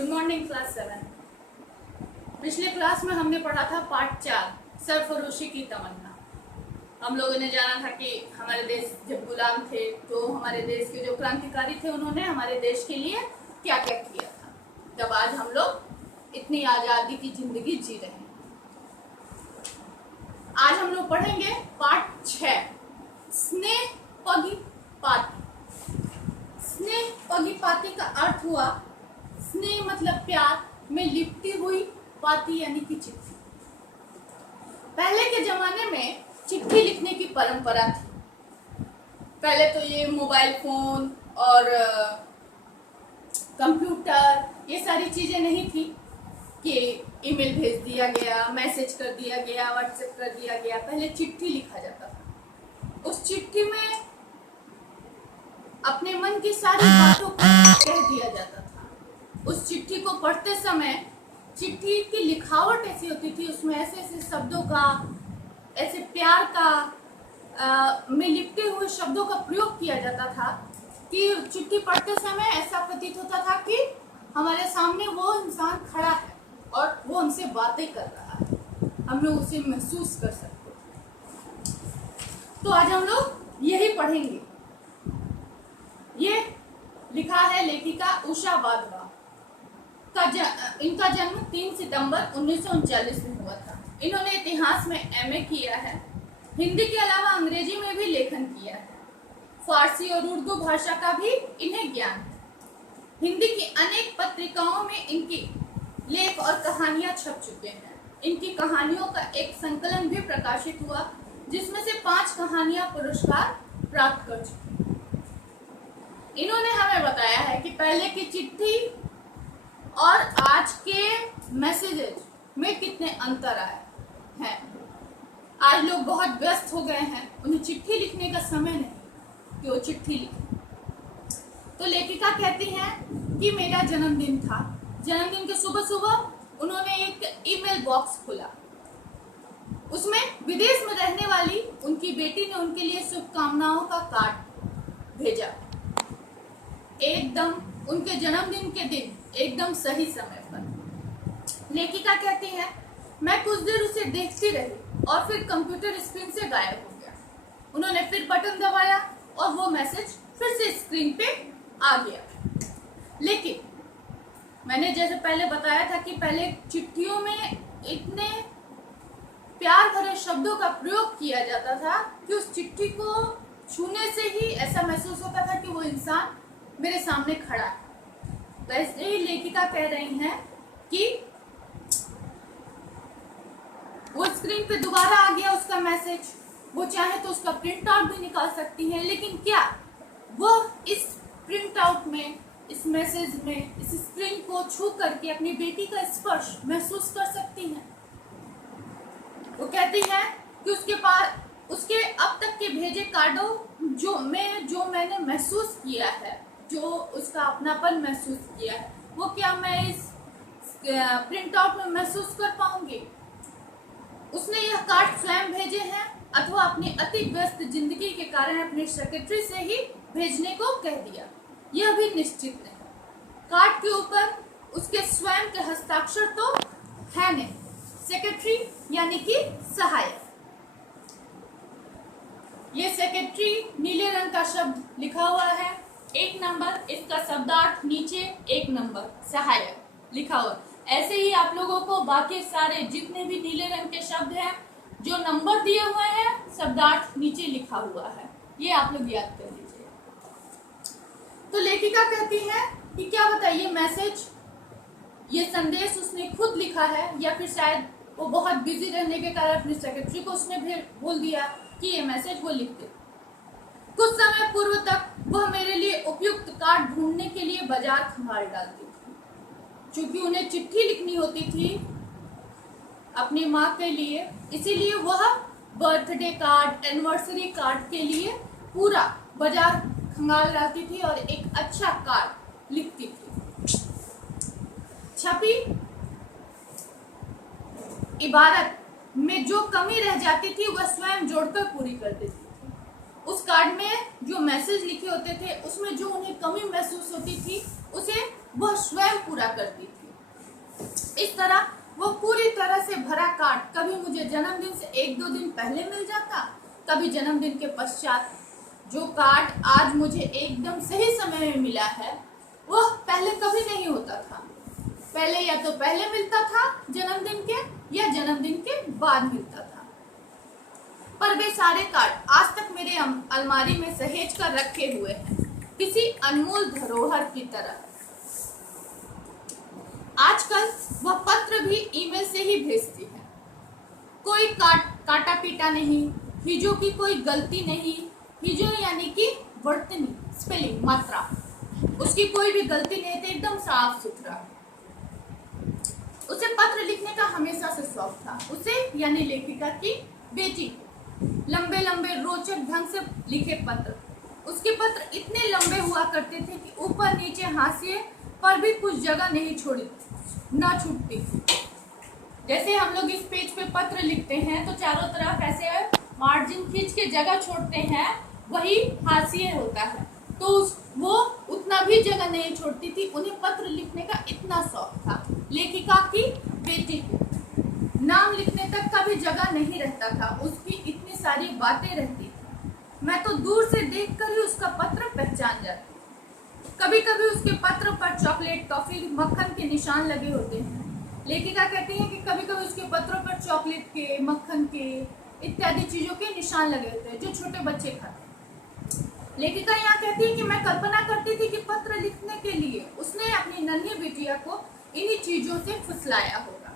Good morning class 7। पिछले class में हमने पढ़ा था पार्ट 4 सरफरोशी की तमन्ना। हम लोगों ने जाना था कि हमारे देश जब गुलाम थे तो हमारे देश के जो क्रांतिकारी थे उन्होंने हमारे देश के लिए क्या क्या किया था, जब आज हम लोग इतनी आज़ादी की जिंदगी जी रहे हैं। आज हम लोग पढ़ेंगे पार्ट 6 स्नेह पगी पाती। स्नेह पगी पाती का अर्थ हुआ स्नेह मतलब प्यार में लिपटी हुई पाती यानी कि चिट्ठी। पहले के जमाने में चिट्ठी लिखने की परंपरा थी। पहले तो ये मोबाइल फोन और कंप्यूटर ये सारी चीजें नहीं थी कि ईमेल भेज दिया गया, मैसेज कर दिया गया, व्हाट्सएप कर दिया गया। पहले चिट्ठी लिखा जाता था। उस चिट्ठी में अपने मन की सारी बातों को कह दिया जाता था। उस चिट्ठी को पढ़ते समय चिट्ठी की लिखावट ऐसी होती थी, उसमें ऐसे ऐसे शब्दों का, ऐसे प्यार का में लिपटे हुए शब्दों का प्रयोग किया जाता था कि चिट्ठी पढ़ते समय ऐसा प्रतीत होता था कि हमारे सामने वो इंसान खड़ा है और वो हमसे बातें कर रहा है, हम लोग उसे महसूस कर सकते हैं। तो आज हम लोग यही पढ़ेंगे। ये लिखा है लेखिका उषा वाधवा का। इनका जन्म 3 सितंबर 1939 में हुआ था। इन्होंने इतिहास में एमए किया है। हिंदी के अलावा अंग्रेजी में भी लेखन किया है। फारसी और उर्दू भाषा का भी इन्हें ज्ञान है। हिंदी की अनेक पत्रिकाओं में इनकी लेख और कहानियां छप चुके हैं। इनकी कहानियों का एक संकलन भी प्रकाशित हुआ जिसमें से 5 कहानियां पुरस्कार प्राप्त कर चुकी हैं। इन्होंने हमें बताया है कि पहले की चिट्ठी और आज के मैसेजेस में कितने अंतर आए हैं। आज लोग बहुत व्यस्त हो गए हैं, उन्हें चिट्ठी लिखने का समय नहीं कि वो चिट्ठी लिखें। तो लेखिका कहती हैं कि मेरा जन्मदिन था। जन्मदिन के सुबह सुबह उन्होंने एक ईमेल बॉक्स खोला। उसमें विदेश में रहने वाली उनकी बेटी ने उनके लिए शुभकामनाओं का कार्ड भेजा। एकदम उनके जन्मदिन के दिन एकदम सही समय पर। लेखिका कहती है मैं कुछ देर उसे देखती रही और फिर कंप्यूटर स्क्रीन से गायब हो गया। उन्होंने फिर बटन दबाया और वो मैसेज फिर से स्क्रीन पे आ गया। लेकिन मैंने जैसे पहले बताया था कि पहले चिट्ठियों में इतने प्यार भरे शब्दों का प्रयोग किया जाता था कि उस चिट्ठी को छूने से ही ऐसा महसूस होता था कि वो इंसान मेरे सामने खड़ा है। वैसे ही लेखिका कह रही हैं कि वो स्क्रीन पे दोबारा आ गया उसका मैसेज। वो चाहे तो उसका प्रिंट आउट भी निकाल सकती हैं, लेकिन क्या वो इस प्रिंट आउट में, इस मैसेज में, इस स्क्रीन को छू करके अपनी बेटी का स्पर्श महसूस कर सकती हैं? वो कहती है कि उसके पास उसके अब तक के भेजे कार्डों जो मैंने महसूस किया है, जो उसका अपनापन महसूस किया है, वो क्या मैं इस प्रिंट आउट में महसूस कर पाऊंगी? उसने यह कार्ड स्वयं भेजे हैं अथवा अपनी अति व्यस्त जिंदगी के कारण अपनी सेक्रेटरी से ही भेजने को कह दिया, यह भी निश्चित नहीं। कार्ड के ऊपर उसके स्वयं के हस्ताक्षर तो है नहीं। सेक्रेटरी यानी कि सहायक। ये सेक्रेटरी नीले रंग का शब्द लिखा हुआ है, 1 नंबर, इसका शब्दार्थ नीचे 1 नंबर, सहायक लिखा हुआ। ऐसे ही आप लोगों को बाकी सारे जितने भी नीले रंग के शब्द हैं, जो नंबर दिए हुए हैं, शब्दार्थ नीचे लिखा हुआ है, ये आप लोग याद कर लीजिए। तो लेखिका कहती है कि क्या बताइए मैसेज, ये संदेश उसने खुद लिखा है या फिर शायद वो बहुत बिजी रहने के कारण अपनी सेक्रेटरी को उसने भी बोल दिया कि ये मैसेज वो लिख दे। कुछ समय पूर्व तक वह मेरे लिए उपयुक्त कार्ड ढूंढने के लिए बाजार खंगाल डालती थी। क्योंकि उन्हें चिट्ठी लिखनी होती थी अपनी माँ के लिए, इसीलिए वह बर्थडे कार्ड, एनिवर्सरी कार्ड के लिए पूरा बाजार खंगाल डालती थी और एक अच्छा कार्ड लिखती थी। छपी इबारत में जो कमी रह जाती थी वह स्वयं जोड़कर पूरी कर देती थी। उस कार्ड में जो मैसेज लिखे होते थे उसमें जो उन्हें कमी महसूस होती थी उसे वह स्वयं पूरा करती थी। इस तरह वो पूरी तरह से भरा कार्ड कभी मुझे जन्मदिन से 1-2 दिन पहले मिल जाता, कभी जन्मदिन के पश्चात। जो कार्ड आज मुझे एकदम सही समय में मिला है, वह पहले कभी नहीं होता था। पहले या तो पहले मिलता था जन्मदिन के, या जन्मदिन के बाद मिलता था। पर वे सारे कार्ड आज तक मेरे अलमारी में सहेज कर रखे हुए हैं, किसी अनमोल धरोहर की तरह। आजकल वह पत्र भी ईमेल से ही भेजती है। कोई काटा पीटा नहीं, हिजो की कोई गलती नहीं। हिजो यानी कि वर्तनी, स्पेलिंग, मात्रा, उसकी कोई भी गलती नहीं थी, एकदम साफ सुथरा। उसे पत्र लिखने का हमेशा से शौक था। उसे यानी लेखिका की बेटी को लंबे लंबे रोचक ढंग से लिखे पत्र। उसके पत्र इतने लंबे हुआ करते थे कि ऊपर नीचे हाशिए पर भी कुछ जगह नहीं छूटती थी। जैसे हम लोग इस पेज पे पत्र लिखते हैं तो चारों तरफ ऐसे मार्जिन खींच के जगह छोड़ते हैं, वही हाशिए होता है। तो वो उतना भी जगह नहीं छोड़ती थी। उन्हें पत्र लिखने का इतना शौक था। लेखिका की बेटी को नाम लिखने तक का भी जगह नहीं रहता था, उसकी इतनी सारी बातें रहती थी। मैं तो दूर से देखकर ही उसका पत्र पहचान जाती। कभी कभी उसके पत्र पर चॉकलेट, टॉफी, मक्खन के निशान लगे होते हैं। लेखिका कहती है कि कभी कभी उसके पत्रों पर चॉकलेट के, मक्खन के इत्यादि चीजों के निशान लगे होते हैं जो छोटे बच्चे खाते हैं। लेखिका यहाँ कहती है कि मैं कल्पना करती थी कि पत्र लिखने के लिए उसने अपनी नन्ही बिटिया को इन्हीं चीजों से फुसलाया होगा,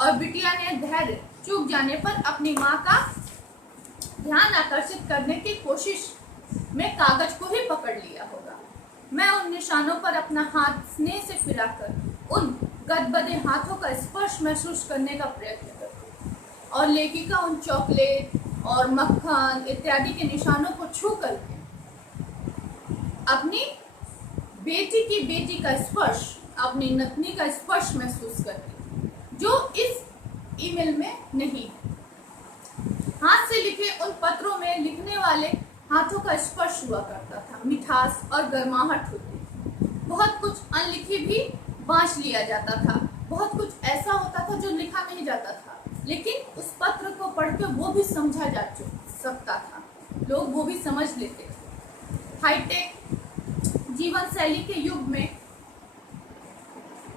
और बिटिया ने धैर्य चूक जाने पर अपनी माँ का ध्यान आकर्षित करने की कोशिश में कागज को ही पकड़ लिया होगा। मैं उन निशानों पर अपना हाथ स्नेह से फिराकर उन गदगदे हाथों का स्पर्श महसूस करने का प्रयत्न करती, और लेखिका उन चॉकलेट और मक्खन इत्यादि के निशानों को छू करके अपनी बेटी का स्पर्श, अपनी नतनी का स्पर्श महसूस करती, जो इस ईमेल में नहीं है। हाथ से लिखे उन पत्रों में लिखने वाले हाथों का स्पर्श हुआ करता था, मिठास और गर्माहट होती थी। बहुत कुछ अनलिखी भी बांच लिया जाता था। बहुत कुछ ऐसा होता था जो लिखा नहीं जाता था, लेकिन उस पत्र को पढ़ के वो भी समझा जा सकता था, लोग वो भी समझ लेते थे। हाईटेक जीवन शैली के युग में,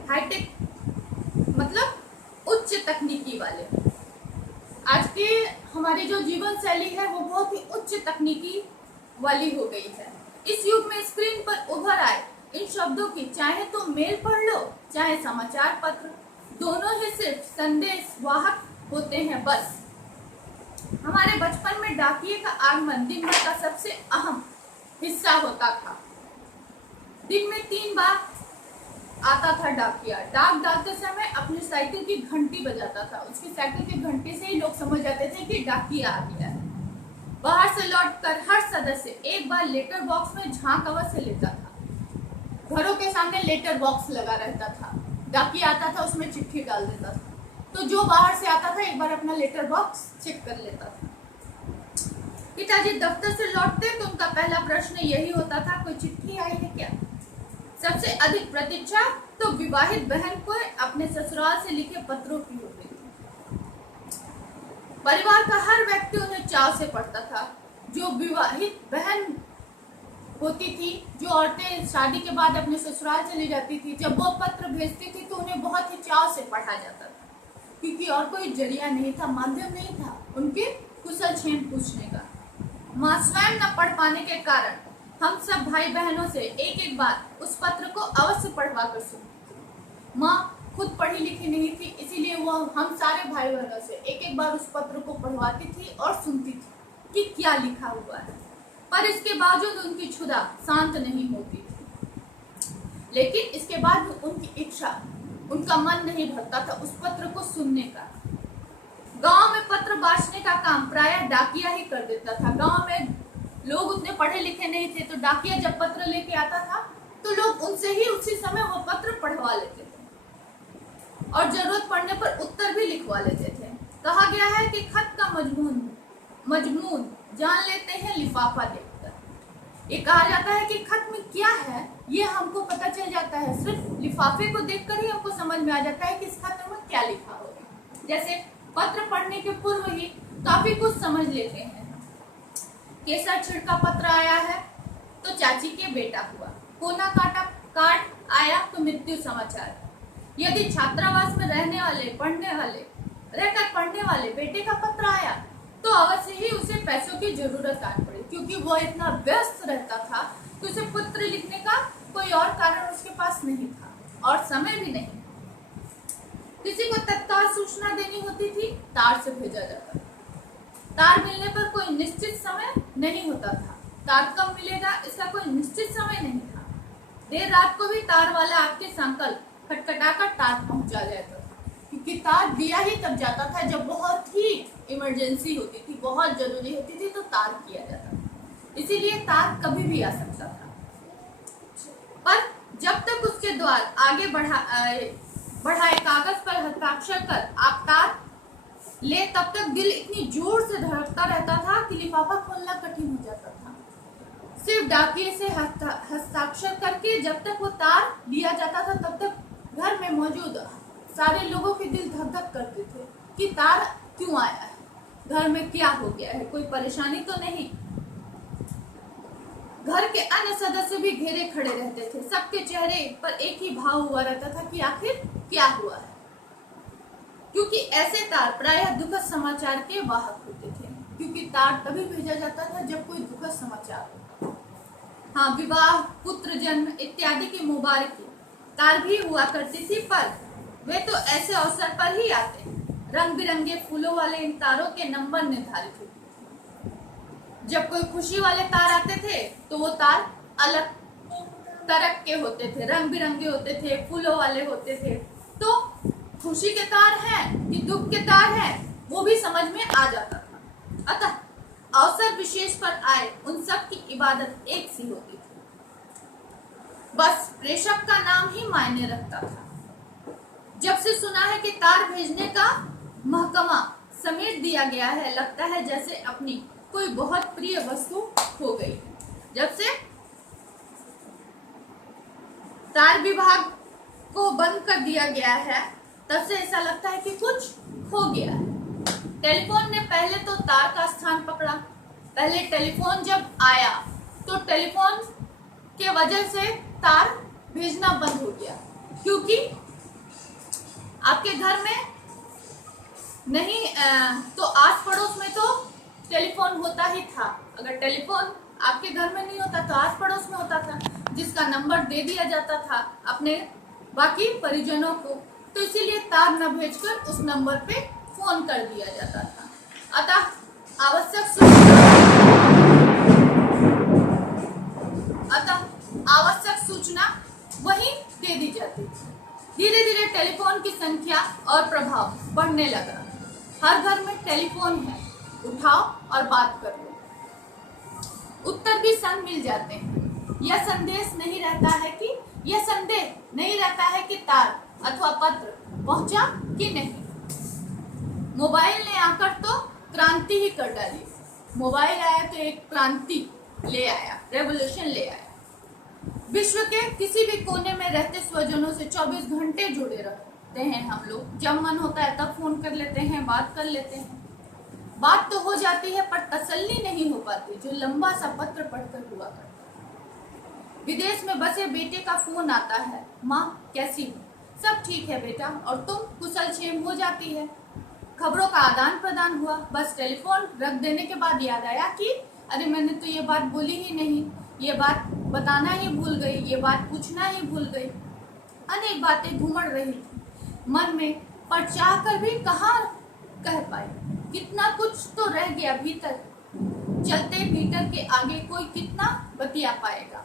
हाईटेक मतलब उच्च तकनीकी वाले, आज के हमारी जो जीवन शैली है वो बहुत ही उच्च तकनीकी वाली हो गई है। इस युग में स्क्रीन पर उभर आए इन शब्दों की चाहे तो मेल पढ़ लो, चाहे समाचार पत्र, दोनों ही सिर्फ संदेश वाहक होते हैं। बस हमारे बचपन में डाकिये का आगमन दिन भर का सबसे अहम हिस्सा होता था। दिन में 3 बार आता था डाकिया। डाक डालते समय अपनी साइकिल की घंटी बजाता था। उसकी साइकिल की घंटी से ही लोग समझ जाते थे कि डाकिया आ गया है। बाहर से लौटकर हर सदस्य एक बार लेटर बॉक्स में झांक अवश्य लेता था। घरों के सामने लेटर बॉक्स लगा रहता था। डाकिया आता था, उसमें चिट्ठी डाल देता था। तो जो बाहर से आता था एक बार अपना लेटर बॉक्स चेक कर लेता था। पिताजी दफ्तर से लौटते तो उनका पहला प्रश्न यही होता था, कोई चिट्ठी आई है क्या? सबसे अधिक प्रतीक्षा तो विवाहित बहन को अपने ससुराल से लिखे पत्रों की होती थी। परिवार का हर व्यक्ति उन्हें चाव से पढ़ता था। जो विवाहित बहन होती थी, जो औरतें शादी के बाद अपने ससुराल चली जाती थी, जब वो पत्र भेजती थी तो उन्हें बहुत ही चाव से पढ़ा जाता था, क्योंकि और कोई जरिया नहीं था, माध्यम नहीं था उनके कुशल क्षेम पूछने का। माँ स्वयं न पढ़ पाने के कारण हम सब भाई बहनों से एक एक बार उस पत्र को अवश्य पढ़वा कर सुनती थी। माँ खुद पढ़ी लिखी नहीं थी, इसीलिए वह हम सारे भाई बहनों से एक एक बार उस पत्र को पढ़वाती थी और सुनती थी कि क्या लिखा हुआ है। पर इसके बावजूद उनकी क्षुधा शांत नहीं होती थी। लेकिन इसके बाद उनकी इच्छा, उनका मन नहीं भरता था उस पत्र को सुनने का। गांव में पत्र बांटने का काम प्रायः डाकिया ही कर देता था। गांव में लोग उतने पढ़े लिखे नहीं थे, तो डाकिया जब पत्र लेके आता था तो लोग उनसे ही उसी समय वो पत्र पढ़वा लेते थे और जरूरत पड़ने पर उत्तर भी लिखवा लेते थे। कहा गया है कि खत का मजमून जान लेते हैं लिफाफा देखकर। ये कहा जाता है कि खत में क्या है ये हमको पता चल जाता है, सिर्फ लिफाफे को देखकर ही हमको समझ में आ जाता है कि इस खत में क्या लिखा होगा। जैसे पत्र पढ़ने के पूर्व ही काफी कुछ समझ लेते हैं। केसर छिड़का पत्र आया है तो चाची के बेटा हुआ, कोना काटा काट आया तो मृत्यु समाचार। यदि छात्रावास में रहकर पढ़ने वाले बेटे का पत्र आया तो अवश्य ही उसे पैसों की जरूरत आ पड़ी, क्योंकि वो इतना व्यस्त रहता था कि उसे पत्र लिखने का कोई और कारण उसके पास नहीं था और समय भी नहीं। किसी को तत्काल सूचना देनी होती थी, तार से भेजा जाता। तार मिलने पर कोई निश्चित समय नहीं होता था, तार कब मिलेगा इसका कोई निश्चित समय नहीं था। देर रात को भी तार वाला आपके संकल खटखटाकर तार पहुंचा जाता था, क्योंकि तार दिया ही तब जाता था जब बहुत ही इमरजेंसी होती थी, बहुत जरूरी होती थी तो तार किया जाता था। इसीलिए तार कभी भी आ सकता था, पर जब तक उसके द्वार आगे बढ़ाए कागज पर हस्ताक्षर कर आप तार ले तब तक दिल इतनी जोर से धड़कता रहता था कि लिफाफा खोलना कठिन हो जाता था। सिर्फ डाकिये से हस्ताक्षर करके जब तक वो तार लिया जाता था तब तक घर में मौजूद सारे लोगों के दिल धक धक करते थे कि तार क्यों आया है, घर में क्या हो गया है, कोई परेशानी तो नहीं। घर के अन्य सदस्य भी घेरे खड़े रहते थे, सबके चेहरे पर एक ही भाव हुआ रहता था कि आखिर क्या हुआ है, क्योंकि ऐसे तार प्रायः दुखद समाचार के वाहक होते थे, क्योंकि तार तभी भेजा जाता था जब कोई दुखद समाचार हो। हाँ, विवाह, पुत्र जन्म इत्यादि की मुबारकी तार भी हुआ करती थी, पर वे तो ऐसे अवसर पर ही आते। रंग बिरंगे फूलों वाले इन तारों के नंबर निर्धारित होते थे। जब कोई खुशी वाले तार आते थे तो वो तार अलग तरह के होते थे, रंग बिरंगे होते थे, फूलों वाले होते थे। तो खुशी के तार हैं कि दुख के तार हैं वो भी समझ में आ जाता था। अतः अवसर विशेष पर आए उन सब की इबादत एक सी होती थी, बस प्रेषक का नाम ही मायने रखता था। जब से सुना है कि तार भेजने का महकमा समेट दिया गया है, लगता है जैसे अपनी कोई बहुत प्रिय वस्तु हो गई। जब से तार विभाग को बंद कर दिया गया है तब से ऐसा लगता है कि कुछ खो गया है। टेलीफोन ने पहले तो तार का स्थान पकड़ा। पहले टेलीफोन जब आया तो टेलीफोन के वजह से तार भेजना बंद हो गया, क्योंकि आपके घर में नहीं तो आस पड़ोस में तो टेलीफोन होता ही था। अगर टेलीफोन आपके घर में नहीं होता तो आस पड़ोस में होता था, जिसका नंबर दे दिया जाता था अपने बाकी परिजनों को, तो इसीलिए तार न भेजकर उस नंबर पे फोन कर दिया जाता था। अतः आवश्यक सूचना वही दे दी जाती थी। धीरे धीरे टेलीफोन की संख्या और प्रभाव बढ़ने लगा। हर घर में टेलीफोन है, उठाओ और बात कर लो। उत्तर भी संग मिल जाते हैं। यह संदेह नहीं रहता है कि तार अथवा पत्र पहुंचा कि नहीं। मोबाइल ने आकर तो क्रांति ही कर डाली। मोबाइल आया तो एक क्रांति ले आया, रेवोल्यूशन ले आया। विश्व के किसी भी कोने में रहते स्वजनों से 24 घंटे जुड़े रहते हैं हम लोग। जब मन होता है तब फोन कर लेते हैं, बात कर लेते हैं। बात तो हो जाती है पर तसल्ली नहीं हो पाती जो लंबा सा पत्र पढ़कर हुआ करता है। विदेश में बसे बेटे का फोन आता है, माँ कैसी हो? सब ठीक है बेटा, और तुम? कुशल क्षेम हो जाती है। खबरों का आदान प्रदान हुआ। बस टेलीफोन रख देने के बाद याद आया कि अरे मैंने तो ये बात बोली ही नहीं, ये बात बताना ही भूल गई, ये बात पूछना ही भूल गई। अनेक बातें घूमड़ रही थी मन में, पर चाह कर भी कहाँ कह पाई। कितना कुछ तो रह गया भीतर। चलते मीटर के आगे कोई कितना बतिया पाएगा।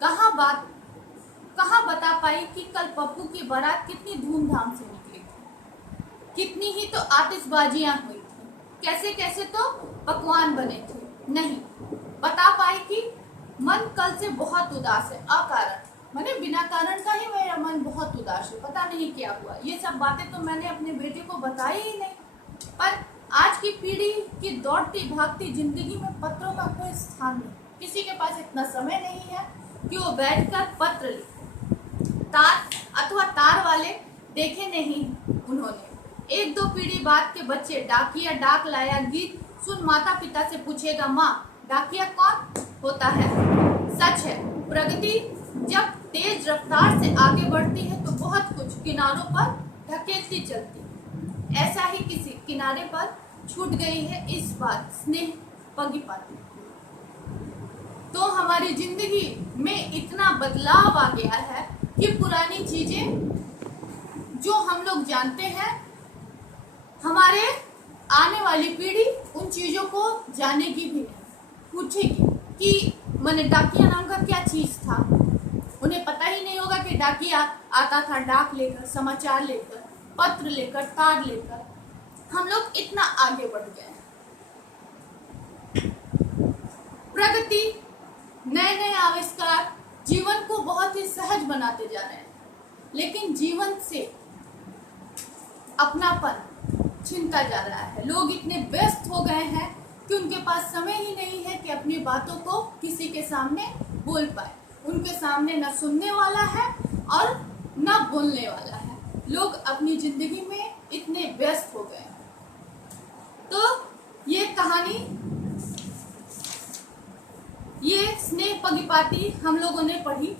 कहाँ बता पाई कि कल पप्पू की बारात कितनी धूमधाम से निकली थी, कितनी ही तो आतिशबाजियां हुई थी, कैसे कैसे तो पकवान बने थे। नहीं बता पाई कि मन कल से बहुत उदास है, अकारण, मैंने बिना कारण का ही मेरा मन बहुत उदास है, पता नहीं क्या हुआ। ये सब बातें तो मैंने अपने बेटे को बताई ही नहीं। पर आज की पीढ़ी की दौड़ती भागती जिंदगी में पत्रों का कोई स्थान नहीं। किसी के पास इतना समय नहीं है कि वो बैठकर पत्र लिखे। तार अथवा तार वाले देखे नहीं उन्होंने। एक दो पीढ़ी बाद के बच्चे डाकिया डाक लाया गीत सुन माता पिता से पूछेगा, माँ डाकिया कौन होता है? सच है, प्रगति जब तेज रफ्तार से आगे बढ़ती है तो बहुत कुछ किनारों पर ढकेलती चलती। ऐसा ही किसी किनारे पर छूट गई है इस बार स्नेह पगी-पाती। तो हमारी जिंदगी में इतना बदलाव आ गया है कि पुरानी चीजें जो हम लोग जानते हैं, हमारे आने वाली पीढ़ी उन चीजों को जानेगी भी नहीं, पूछेगी कि मैंने डाकिया नाम का क्या चीज था। उन्हें पता ही नहीं होगा कि डाकिया आता था डाक लेकर, समाचार लेकर, पत्र लेकर, तार लेकर। हम लोग इतना आगे बढ़ गए हैं। प्रगति, नए नए आविष्कार जीवन को बहुत ही सहज बनाते जा रहे हैं, लेकिन जीवन से अपनापन छिनता जा रहा है। लोग इतने व्यस्त हो गए हैं कि उनके पास समय ही नहीं है कि अपनी बातों को किसी के सामने बोल पाए। उनके सामने न सुनने वाला है और न बोलने वाला है। लोग अपनी जिंदगी में इतने व्यस्त हो गए हैं। तो ये कहानी, ये स्नेह पगी-पाती हम लोगों ने पढ़ी।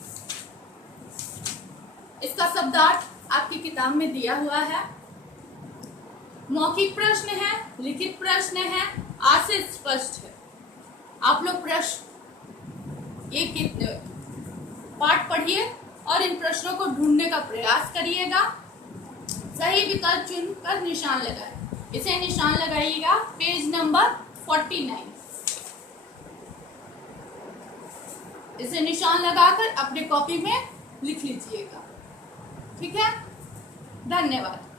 इसका शब्दार्थ आपकी किताब में दिया हुआ है। मौखिक प्रश्न है, लिखित प्रश्न है, आज से स्पष्ट है। आप लोग प्रश्न एक पाठ पढ़िए और इन प्रश्नों को ढूंढने का प्रयास करिएगा। सही विकल्प चुनकर निशान लगाएं। इसे निशान लगाइएगा पेज नंबर 49। इसे निशान लगाकर अपने कॉपी में लिख लीजिएगा। ठीक है, धन्यवाद।